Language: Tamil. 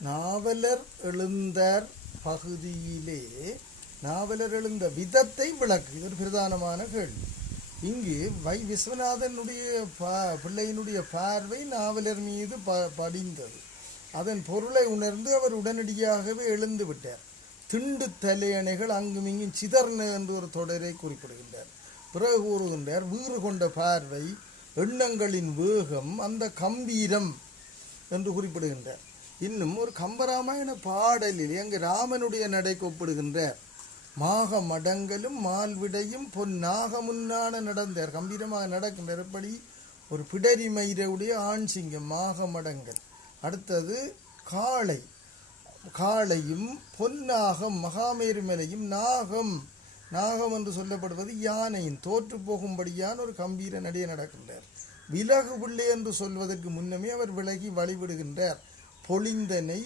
நாவலர் எழுந்தார் பகுதியிலே நாவலர் எழுந்த விதத்தை விளக்கு. இது ஒரு பிரதானமான கேள்வி. இங்கு வை விஸ்வநாதனுடைய பிள்ளையினுடைய பார்வை நாவலர் மீது படிந்தது. அதன் பொருளை உணர்ந்து அவர் உடனடியாகவே எழுந்து விட்டார். திண்டு தலையணைகள் அங்கும் இங்கும் சிதர்ன என்று ஒரு தொடரை குறிப்பிடுகின்றார். பிறகு கூறுகின்றார், வீறு கொண்ட பார்வை, எண்ணங்களின் வேகம், அந்த கம்பீரம் என்று குறிப்பிடுகின்றார். இன்னும் ஒரு கம்பராமாயண பாடலில் அங்கு ராமனுடைய நடைக்கு ஒப்பிடுகின்றார். மாக மடங்களும் மால்விடையும் பொன்னாக முன்னான நடந்தார். கம்பீரமாக நடக்கின்றார். எப்படி ஒரு பிடரி மயிரையுடைய ஆண் சிங்கம் மாக மடங்கள். அடுத்தது காளை, காளையும் பொன்னாகம் மகாமேருமலையும் நாகம், நாகம் என்று சொல்லப்படுவது யானையின் தோற்று போகும்படியான ஒரு கம்பீர நடைய நடக்கின்றார். விலகு பிள்ளை என்று சொல்வதற்கு முன்னமே அவர் விலகி வழிவிடுகின்றார். பொழிந்தனை